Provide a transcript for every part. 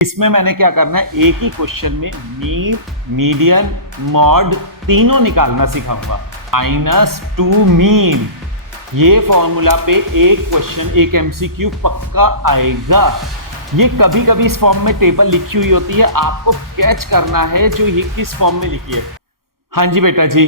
इसमें मैंने क्या करना है, एक ही क्वेश्चन में मीन, मीडियन, मॉड तीनों निकालना सिखाऊंगा। -2 मीन, ये फॉर्मूला पे एक क्वेश्चन, एक एमसीक्यू पक्का आएगा। ये कभी कभी इस फॉर्म में टेबल लिखी हुई होती है, आपको कैच करना है जो ये किस फॉर्म में लिखी है। हाँ जी बेटा जी,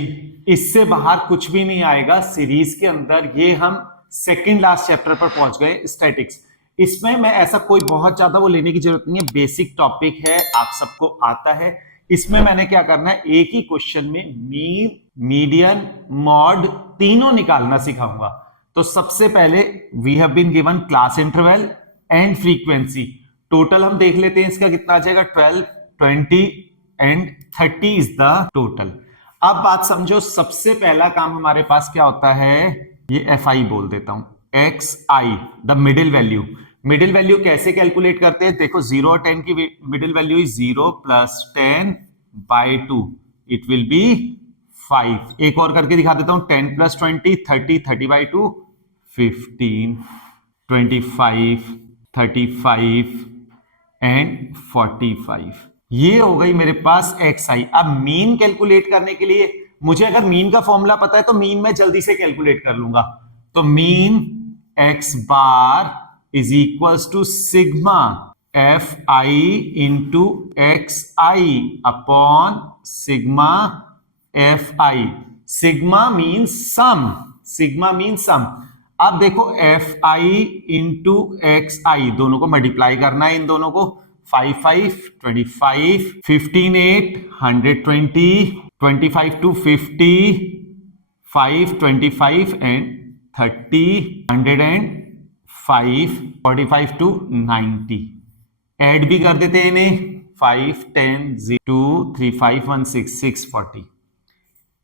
इससे बाहर कुछ भी नहीं आएगा सीरीज के अंदर। ये हम सेकंड लास्ट चैप्टर पर पहुंच गए, स्टैटिक्स। इसमें मैं ऐसा कोई बहुत ज्यादा वो लेने की जरूरत नहीं है, बेसिक टॉपिक है, आप सबको आता है। इसमें मैंने क्या करना है, एक ही क्वेश्चन में मीन, मीडियन, मॉड तीनों निकालना सिखाऊंगा। तो सबसे पहले we have been given class interval and frequency. Total हम देख लेते हैं, इसका कितना आ जाएगा, 12, 20 एंड 30 इज द टोटल। अब बात समझो, सबसे पहला काम हमारे पास क्या होता है, ये एफ आई बोल देता हूं, x I the middle value. Middle value कैसे कैलकुलेट करते हैं, देखो 0 और 10 की middle value is 0 + 10/2, it will be 5। एक और करके दिखा देता हूं, 10 + 20 30, 30/2 15, 25, 35 एंड 45। ये हो गई मेरे पास एक्स आई। अब मीन कैलकुलेट करने के लिए मुझे अगर मीन का फॉर्मूला पता है तो मीन मैं जल्दी से कैलकुलेट कर लूंगा। तो mean x bar is equals to sigma F i into x i upon sigma F i. Sigma means sum, sigma means sum. अब देखो f i into x i, दोनों को मल्टीप्लाई करना है, इन दोनों को। 5 5 25, 15 8 120, 25 to 50, 5 25 and 30, 105, 45 to 90। ऐड भी कर देते हैं इन्हें, 5 10 2 3 5 1 6 640।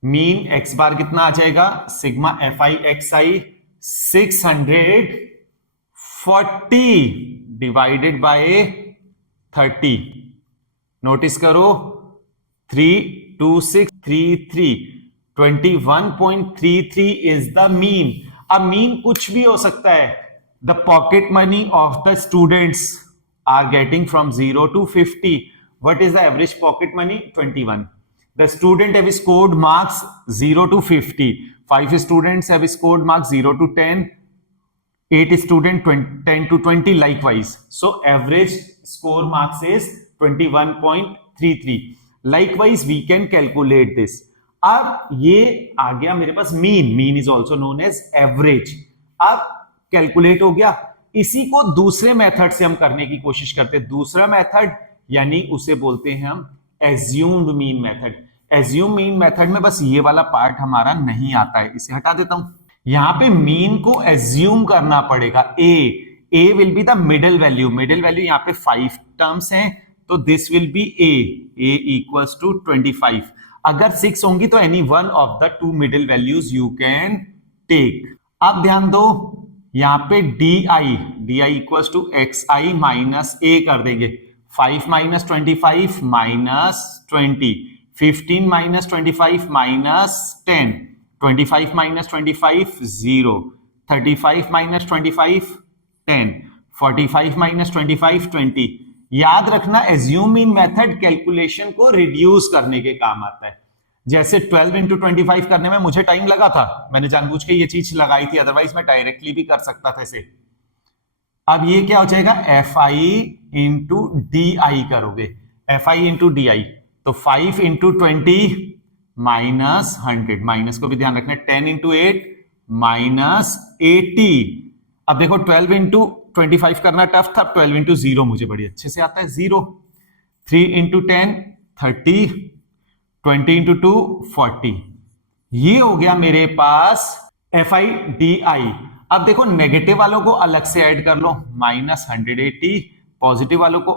मीन एक्स बार कितना आ जाएगा, sigma F I X I 640 divided by 30। Notice करो, 32633, 21.33 इज द मीन। अब मीन कुछ भी हो सकता है। The pocket money of the students are getting from 0 to 50। What is the average pocket money, 21। The student have scored marks 0 to 50. 5 students have scored marks 0 to 10. 8 students 10 to 20 likewise. So average score marks is 21.33. Likewise we can calculate this. अब ये आ गया मेरे पास mean, mean is also known as average. अब calculate हो गया। इसी को दूसरे मेथड से हम करने की कोशिश करते हैं। दूसरा मेथड यानी उसे बोलते हैं हम assumed mean method. Assume mean method में बस ये वाला पार्ट हमारा नहीं आता है, इसे हटा देता हूं। यहां पे मीन को एज्यूम करना पड़ेगा। A will be the middle value. Middle value यहां पे 5 टर्म्स हैं, तो this will be A equals to 25। अगर 6 होंगी तो any one of the 2 middle values you can take. अब ध्यान दो, यहां पे d i equals to x i minus A कर देंगे। 5 - 25 -20, 15 - 25 -10, 25 - 25 0, 35 - 25 10, 45 - 25 20। याद रखना, एज्यूम मीन मेथड कैलकुलेशन को रिड्यूस करने के काम आता है। जैसे 12 × 25 करने में मुझे टाइम लगा था, मैंने जानबूझ के ये चीज लगाई थी, अदरवाइज मैं डायरेक्टली भी कर सकता था इसे। अब ये क्या हो जाएगा, f i into d i करोगे, f i into d i. तो 5 × 20 -100, माइनस को भी ध्यान रखना है। 10 × 8 -80। अब देखो 12 × 25 करना टफ था, 12 × 0 मुझे बड़ी अच्छे से आता है, 0। 3 × 10 30, 20 × 2 40। ये हो गया मेरे पास एफ आई डी आई। अब देखो नेगेटिव वालों को अलग से ऐड कर लो, -180, पॉजिटिव वालों को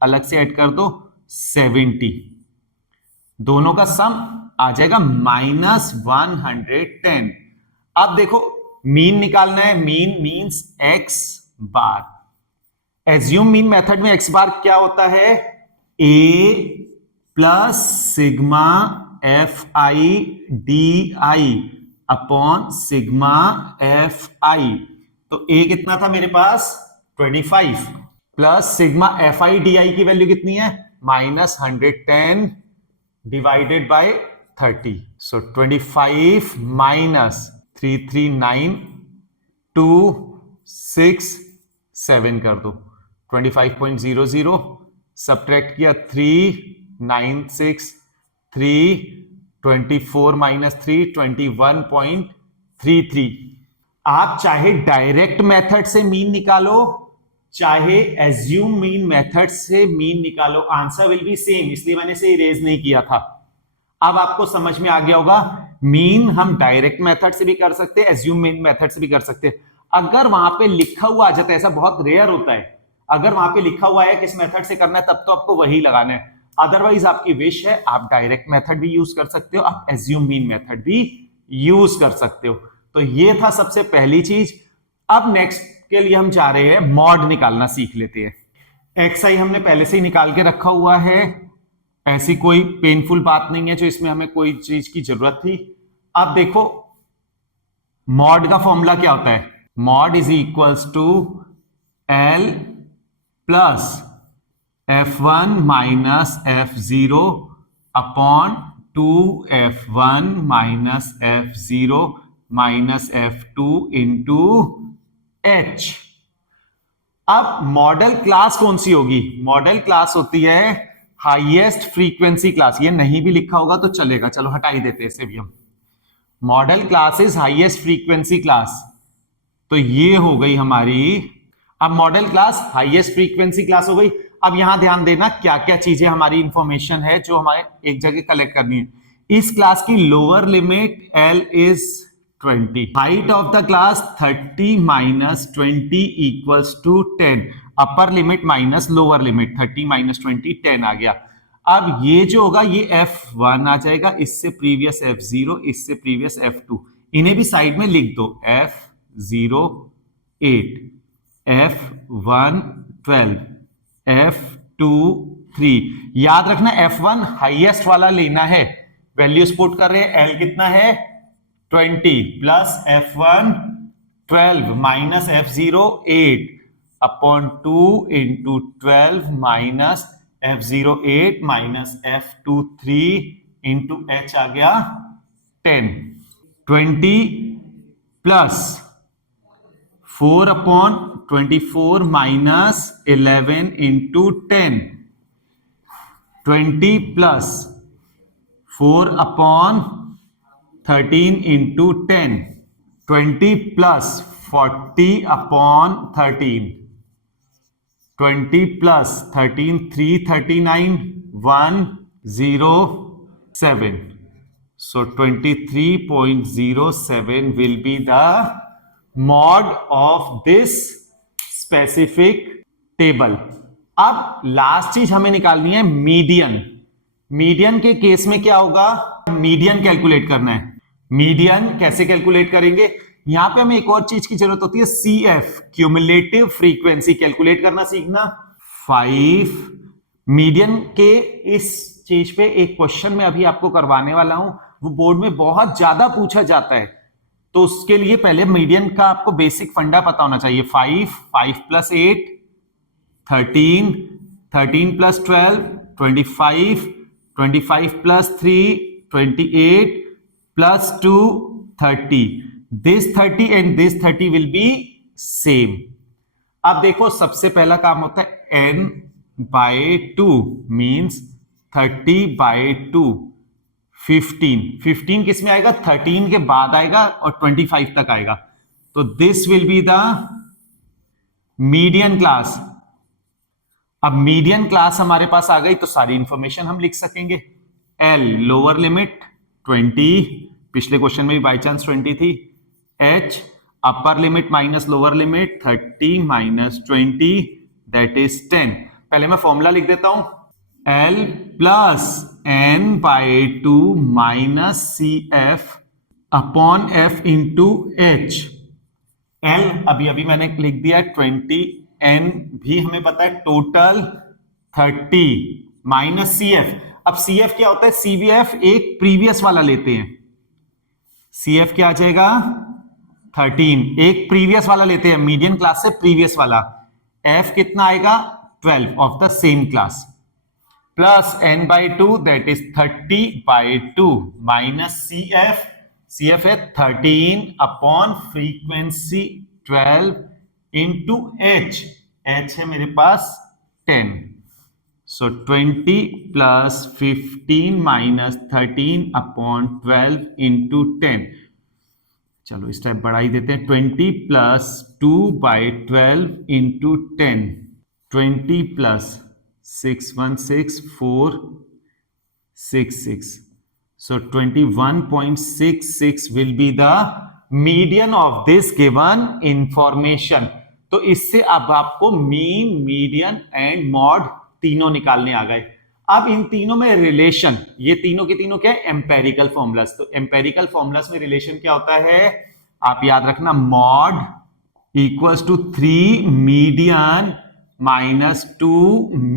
अलग से ऐड कर दो 70। दोनों का सम आ जाएगा -110। अब देखो मीन निकालना है, mean means x bar. Assume mean method में एक्स बार क्या होता है, A plus sigma F i d i upon sigma F i. तो ए कितना था मेरे पास, 25, plus sigma F i d i की वैल्यू कितनी है -110 डिवाइडेड बाय 30, सो 25 माइनस 339,267 कर दो, 25.00 सब्ट्रैक्ट किया 3,963 24 माइनस 3 21.33। आप चाहे डायरेक्ट मेथड से मीन निकालो चाहे एज्यूम मीन मेथड से मीन निकालो, आंसर विल बी सेम, इसलिए मैंने इसे इरेज नहीं किया था। अब आपको समझ में आ गया होगा मीन हम डायरेक्ट मेथड से भी कर सकते हैं, एज्यूम मीन मेथड से भी कर सकते हैं। अगर वहां पे लिखा हुआ आ जाता है, ऐसा बहुत रेयर होता है, अगर वहां पे लिखा हुआ है किस मेथड से करना है तब तो आपको वही लगाना है, अदरवाइज आपकी विश है आप डायरेक्ट मेथड भी यूज कर सकते हो, आप एज्यूम मीन मेथड भी यूज कर सकते हो। तो ये था सबसे पहली चीज। अब नेक्स्ट के लिए हम जा रहे हैं मॉड निकालना सीख लेते हैं। एक्सआई हमने पहले से ही निकाल के रखा हुआ है, ऐसी कोई पेनफुल बात नहीं है जो इसमें हमें कोई चीज की जरूरत थी। अब देखो मॉड का फॉर्मूला क्या होता है, mode is equals to L plus f1 minus f0 upon 2f1 minus f0 minus f2 into h। अब मॉडल क्लास कौन सी होगी, मॉडल क्लास होती है हाईएस्ट फ्रीक्वेंसी क्लास। ये नहीं भी लिखा होगा तो चलेगा, चलो हटा ही देते हैं इसे भी हम। Model class is highest frequency class, तो ये हो गई हमारी। अब modal class highest frequency class हो गई। अब यहां ध्यान देना क्या क्या चीजें हमारी इंफॉर्मेशन है जो हमारे एक जगह कलेक्ट करनी है। इस क्लास की lower limit L is 20, height of the class 30 minus 20 equals to 10, upper limit minus lower limit 30 minus 20 10 आ गया। अब ये जो होगा ये F1 आ जाएगा, इससे प्रीवियस F0, इससे प्रीवियस F2, इन्हें भी साइड में लिख दो, F0 8, F1 12, F2 3। याद रखना F1 हाईएस्ट वाला लेना है, वैल्यूज पुट कर रहे हैं, L कितना है 20 plus F1 12 minus F0 8 upon 2 into 12 minus F0 8 minus F2 3 into H आ गया 10, 20 plus 4 upon 24 minus 11 into 10, 20 plus 4 upon 13 into 10, 20 plus 40 upon 13, 20 plus 13 339 107, so 23.07 will be the mod of this specific table। अब last चीज हमें निकालनी है median. Median के case में क्या होगा, मीडियन कैलकुलेट करना है। मीडियन कैसे कैलकुलेट करेंगे, यहां पे हमें एक और चीज की जरूरत होती है, CF क्यूमुलेटिव फ्रीक्वेंसी कैलकुलेट करना सीखना। 5 मीडियन के इस चीज पे एक क्वेश्चन में अभी आपको करवाने वाला हूं, वो बोर्ड में बहुत ज्यादा पूछा जाता है, तो उसके लिए पहले मीडियन का आपको बेसिक फंडा पता होना चाहिए। 5 plus 8 13, 13 plus 12 25, 25 plus 3 28 plus 2 30, this 30 and this 30 will be same. अब देखो सबसे पहला काम होता है n बाय 2 मीन्स 30 बाय 2, 15 किस में आएगा, 13 के बाद आएगा और 25 तक आएगा, तो this will be the median class. अब मीडियन क्लास हमारे पास आ गई तो सारी इंफॉर्मेशन हम लिख सकेंगे। L लोअर लिमिट 20, पिछले क्वेश्चन में भी बाई चांस 20 थी। H upper limit minus lower limit 30 minus 20 that is 10। पहले मैं फॉर्मूला लिख देता हूं, L plus n by 2 minus CF upon F into H। L अभी अभी मैंने लिख दिया 20, n भी हमें पता है टोटल 30 माइनस CF। अब CF क्या होता है, CVF एक प्रीवियस वाला लेते हैं, CF क्या आ जाएगा 13, एक प्रीवियस वाला लेते हैं, मीडियन क्लास से प्रीवियस वाला। f कितना आएगा 12 of the same class plus n by 2 that is 30/2 minus CF है 13 अपॉन फ्रीक्वेंसी 12 इंटू h है मेरे पास 10 सो 20 प्लस 15 माइनस 13 अपॉन 12 इंटू 10 चलो स्टेप बढ़ाई देते हैं 20 plus 2/12 into 10 20 plus 616,466 so 21.66 will be the median of this given information तो इससे अब आपको मीन मीडियन एंड मॉड तीनों निकालने आ गए अब इन तीनों में रिलेशन ये तीनों के तीनों क्या है एम्पेरिकल फॉर्मूलास तो एम्पेरिकल फॉर्मूलास में रिलेशन क्या होता है आप याद रखना mode equals to 3 median minus 2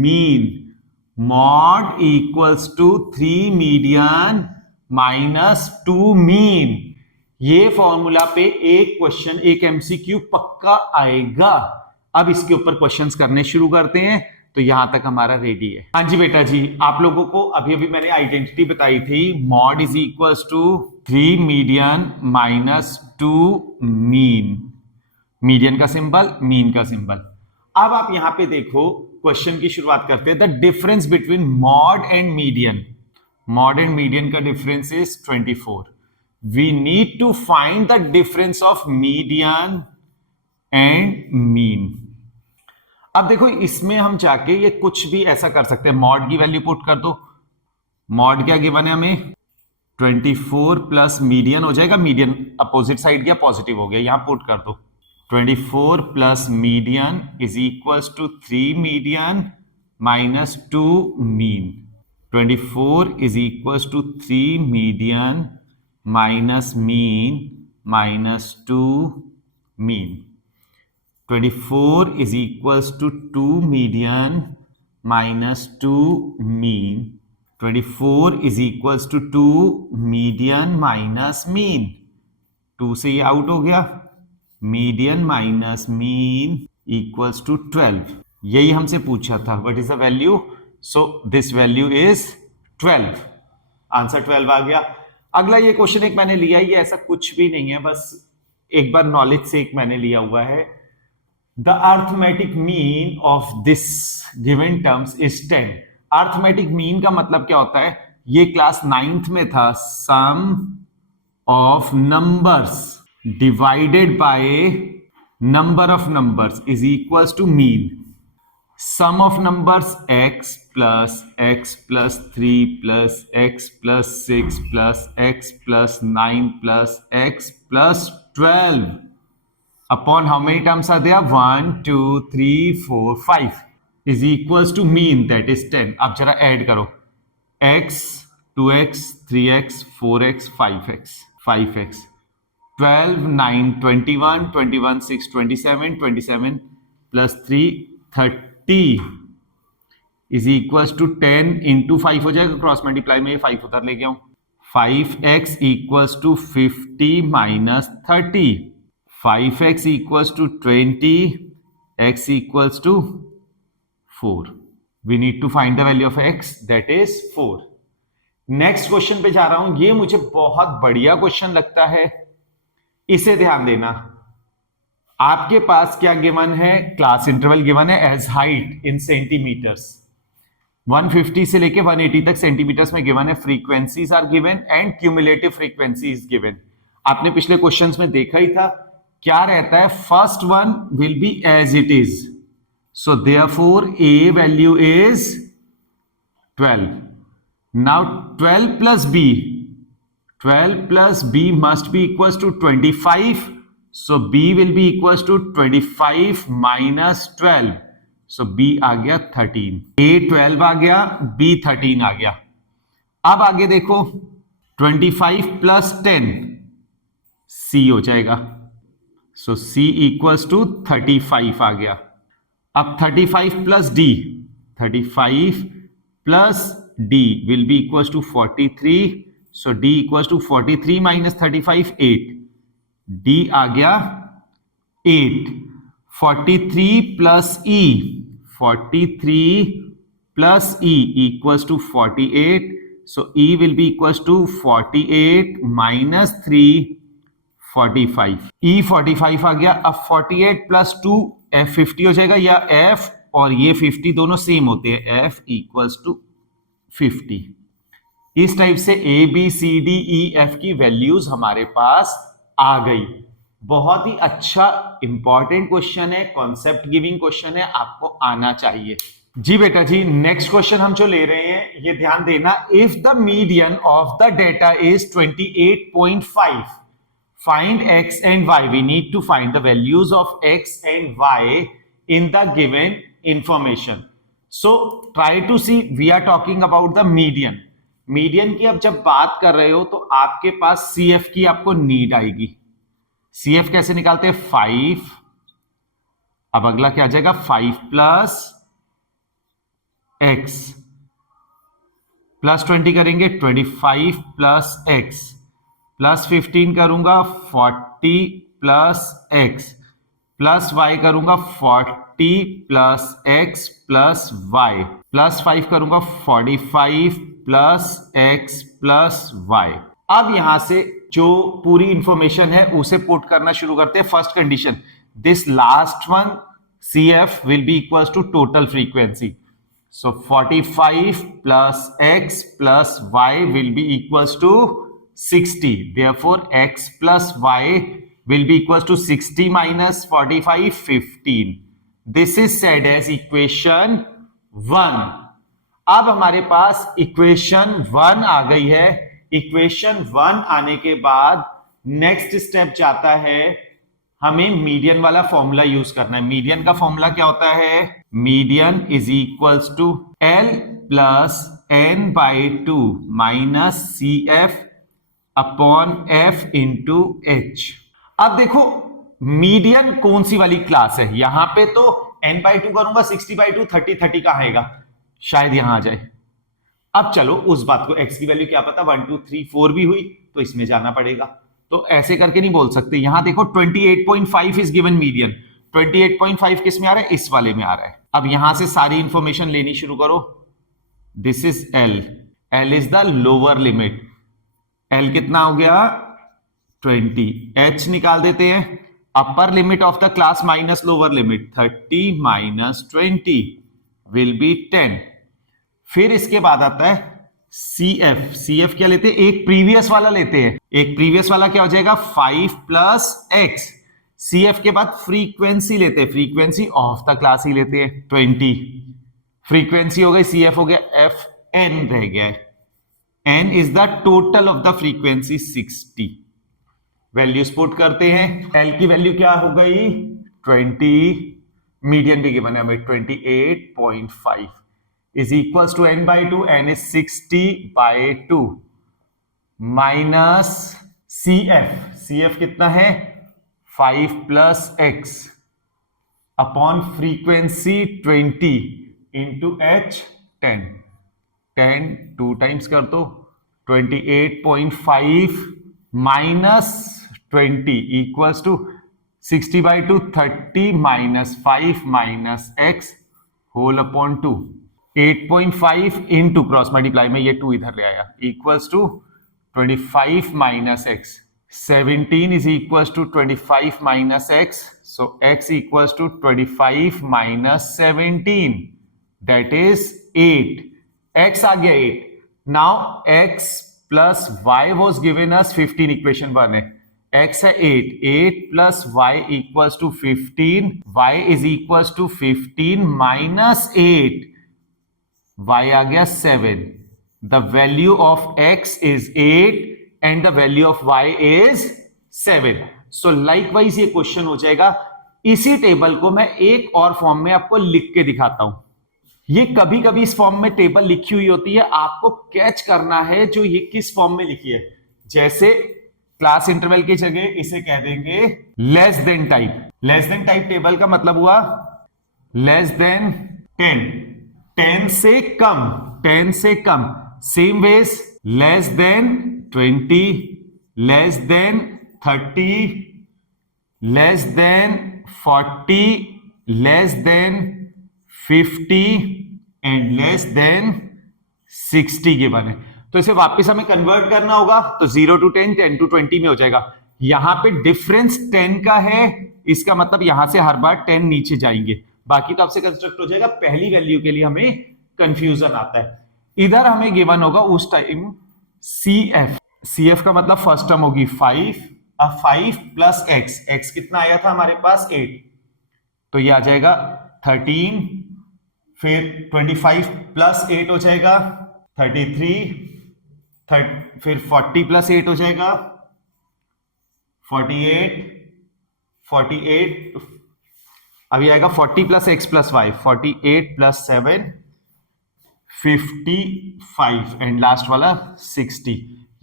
mean mode equals to 3 median minus 2 mean ये फॉर्मूला पे एक क्वेश्चन एक एमसीक्यू पक्का आएगा अब इसके ऊपर क्वेश्चंस करने शुरू करते हैं तो यहां तक हमारा रेडी है हाँ जी बेटा जी आप लोगों को अभी अभी मैंने आइडेंटिटी बताई थी mode is equals to 3 median minus 2 mean median का सिंबल मीन का सिंबल अब आप यहां पे देखो क्वेश्चन की शुरुआत करते हैं the difference between mode and median का difference is 24 we need to find the difference of median and mean अब देखो इसमें हम जाके ये कुछ भी ऐसा कर सकते हैं मॉड की वैल्यू पुट कर दो मॉड क्या गिवन है हमें 24 प्लस मीडियन हो जाएगा मीडियन अपोजिट साइड गया पॉजिटिव हो गया यहां पुट कर दो 24 plus median is equals to 3 median minus 2 mean 24 is equals to 3 median minus mean minus 2 mean 24 is equals to 2 median minus 2 mean 24 is equals to 2 median minus mean 2 से ये out हो गया median minus mean equals to 12 यही हमसे पूछा था what is the value so this value is 12 answer 12 आ गया अगला ये क्वेश्चन एक मैंने लिया ये ऐसा कुछ भी नहीं है बस एक बार नॉलेज से एक मैंने लिया हुआ है The arithmetic mean of this given terms is 10. Arithmetic mean का मतलब क्या होता है ये क्लास 9th में था sum of numbers divided by number of numbers is equals to mean. Sum of numbers x plus 3 plus x plus 6 plus x plus 9 plus x plus 12. Upon how many terms are there 1 2 3 4 5 is equals to mean that is 10 अब जरा add करो x 2x 3x 4x 5x 12 9 21 21 6 27 27 plus 3 30 is equals to 10 into 5 हो जाएगा cross multiply में ये 5 उधर ले गया हूं 5x equals to 50 minus 30 5x equals to 20 x equals to 4 we need to find the value of x that is 4 next question पे जा रहा हूं ये मुझे बहुत बढ़िया क्वेश्चन लगता है इसे ध्यान देना आपके पास क्या गिवन है क्लास इंटरवल गिवन है एज हाइट इन सेंटीमीटर्स 150 से लेके 180 तक सेंटीमीटर्स में गिवन है frequencies are given and cumulative frequency is given आपने पिछले क्वेश्चंस में देखा ही था क्या रहता है first one will be as it is so therefore a value is 12 now 12 plus b must be equals to 25 so b will be equals to 25 minus 12 so b आ गया 13 ए 12 आ गया बी 13 आ गया अब आगे देखो 25 प्लस 10 सी हो जाएगा so C equals to 35 आ गया अब 35 plus D 35 plus D will be equals to 43 so D equals to 43 minus 35 8 D आ गया 8 43 plus E, 43 plus E equals to 48. So E will be equals to 48 minus 3, 45. E 45 आ गया. अब 48 plus 2 F 50 हो जाएगा, या F और ये 50 दोनों सेम होते हैं. F equals to 50. इस टाइप से A B C D E F की वैल्यूज हमारे पास आ गई. बहुत ही अच्छा इंपॉर्टेंट क्वेश्चन है, कॉन्सेप्ट गिविंग क्वेश्चन है, आपको आना चाहिए. जी बेटा जी, नेक्स्ट क्वेश्चन हम जो ले रहे हैं ये ध्यान देना. If the median of the data is 28.5, find x and y. We need to find the values of x and y in the given information. So try to see, we are talking about the median. Median की अब जब बात कर रहे हो तो आपके पास CF की आपको नीड आएगी. CF कैसे निकालते हैं? 5. अब अगला क्या आ जाएगा? 5 प्लस x प्लस 20 करेंगे 25 प्लस x प्लस 15 करूंगा 40 प्लस x प्लस y करूंगा 40 plus x plus y plus 5 करूंगा 45 प्लस x प्लस y. अब यहां से जो पूरी इंफॉर्मेशन है उसे पुट करना शुरू करते हैं. First condition, this last one CF will be equals to total frequency. So 45 plus x plus y will be equals to 60. Therefore, x plus y will be equals to 60 minus 45, 15. This is said as equation 1. अब हमारे पास equation 1 आ गई है. Equation 1 आने के बाद next step जाता है, हमें मीडियन वाला फॉर्मूला यूज करना है. मीडियन का फॉर्मूला क्या होता है? Median is equals to L plus N by 2 minus CF upon F into H. अब देखो मीडियन कौन सी वाली क्लास है? यहां पे तो N बाई 2 करूंगा, 60 बाई 2, 30 कहां आएगा? शायद यहां आ जाए. अब चलो उस बात को, x की वैल्यू क्या पता 1 2 3 4 भी हुई तो इसमें जाना पड़ेगा. तो ऐसे करके नहीं बोल सकते. यहां देखो 28.5 इज गिवन मीडियन. 28.5 किस में आ रहा है? इस वाले में आ रहा है. अब यहां से सारी इंफॉर्मेशन लेनी शुरू करो. This is L. L is the lower limit. L कितना हो गया? 20. H निकाल देते हैं. Upper limit of the class minus lower limit, 30 minus 20 will be 10. फिर इसके बाद आता है CF. CF क्या लेते हैं? एक प्रीवियस वाला लेते हैं. एक प्रीवियस वाला क्या हो जाएगा? 5 प्लस x. CF के बाद फ्रीक्वेंसी लेते हैं. फ्रीक्वेंसी ऑफ द क्लास ही लेते हैं. 20 फ्रीक्वेंसी हो गई, CF हो गया, FN रह गया है. N is the total of the frequency 60. Values put करते हैं. L की वैल्यू क्या हो गई? 20. मीडियन भी गिवन है हमें 28.5 is equals to N by 2. N is 60 by 2 minus CF. CF कितना है? 5 plus x upon frequency 20 into H 10. 10 2 times कर दो. 28.5 minus 20 equals to 60 by 2, 30 minus 5 minus x whole upon 2. 8.5 into cross multiply में ये 2 इधर ले आया, equals to 25 minus X. 17 is equals to 25 minus x. So x equals to 25 minus 17. That is 8. x आ गया 8. Now x plus y was given us 15. Equation 1 है. x है 8. 8 plus y equals to 15. y is equals to 15 minus 8. y आ गया 7. The value of x is 8 and the value of y is 7. So likewise ये question हो जाएगा. इसी table को मैं एक और फॉर्म में आपको लिख के दिखाता हूं. ये कभी कभी इस फॉर्म में टेबल लिखी हुई होती है, आपको कैच करना है जो ये किस फॉर्म में लिखी है. जैसे क्लास इंटरवल की जगह इसे कह देंगे less than type. Less than type table का मतलब हुआ लेस देन 10, 10 से कम, 10 से कम. Same ways less than 20, less than 30, less than 40 less than 50 and less than 60 given है। तो इसे वापस हमें कन्वर्ट करना होगा, तो 0 to 10, 10 to 20 में हो जाएगा। यहां पे डिफरेंस 10 का है, इसका मतलब यहां से हर बार 10 नीचे जाएंगे, बाकी तो आपसे कंस्ट्रक्ट हो जाएगा। पहली वैल्यू के लिए हमें कंफ्यूजन आता है। इधर हमें गिवन होगा उस टाइम CF का मतलब फर्स्ट टर्म होगी 5, अब 5 प्लस एक्स, एक्स कितना आया था हमारे पास 8, तो ये आ जाएगा 13, फिर 25 प्लस 8 हो जाएगा 33, फिर 40 प्लस 8 हो जाएगा 48, 48 अभी आएगा 40 plus X plus Y, 48 plus 7 55 and last वाला 60।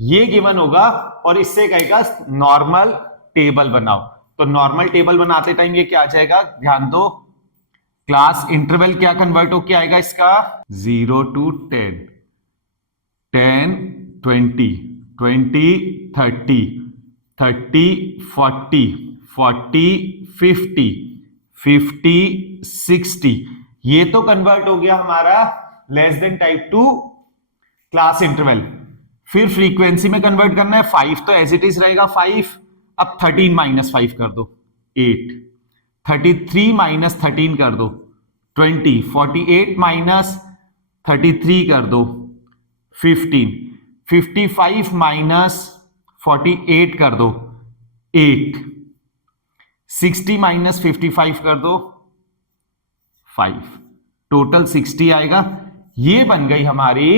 ये गिवन होगा और इससे कहेगा नॉर्मल टेबल बनाओ। तो नॉर्मल टेबल बनाते टाइम ये क्या आ जाएगा, ध्यान दो, क्लास इंटरवल क्या कन्वर्ट होके आएगा इसका 0 to 10, 10 20, 20 30, 30 40, 40 50, 50 60। ये तो कन्वर्ट हो गया हमारा less than type two class interval. फिर फ्रीक्वेंसी में कन्वर्ट करना है, 5 तो एज इट इज रहेगा 5, अब 13 माइनस 5 कर दो 8, 33 माइनस 13 कर दो 20, 48 माइनस 33 कर दो 15, 55 माइनस 48 कर दो 8, 60 माइनस 55 कर दो 5, टोटल 60 आएगा। ये बन गई हमारी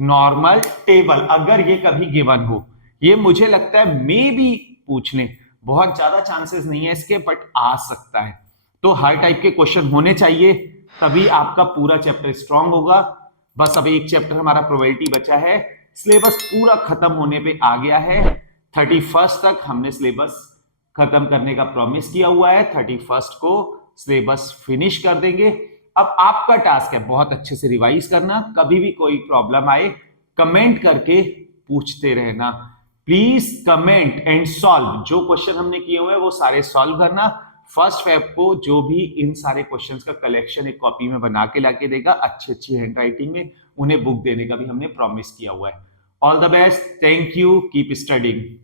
नॉर्मल टेबल। अगर ये कभी गिवन हो, ये मुझे लगता है मे बी पूछ ले, बहुत ज्यादा चांसेस नहीं है इसके, बट आ सकता है। तो हर टाइप के क्वेश्चन होने चाहिए, तभी आपका पूरा चैप्टर स्ट्रांग होगा। बस अब एक चैप्टर हमारा प्रोबेबिलिटी बचा है, सिलेबस पूरा खत्म होने पे आ गया है। 31 तक हमने सिलेबस खत्म करने का प्रॉमिस किया हुआ है, 31 को सिलेबस फिनिश कर देंगे। अब आपका टास्क है बहुत अच्छे से रिवाइज करना, कभी भी कोई प्रॉब्लम आए कमेंट करके पूछते रहना। प्लीज कमेंट एंड सॉल्व, जो क्वेश्चन हमने किए हुए हैं वो सारे सॉल्व करना। फर्स्ट फेब को जो भी इन सारे क्वेश्चंस का कलेक्शन एक कॉपी में बना के लाके देगा अच्छी अच्छी हैंडराइटिंग में, उन्हें बुक देने का भी हमने प्रॉमिस किया हुआ है। All the best, thank you, keep studying.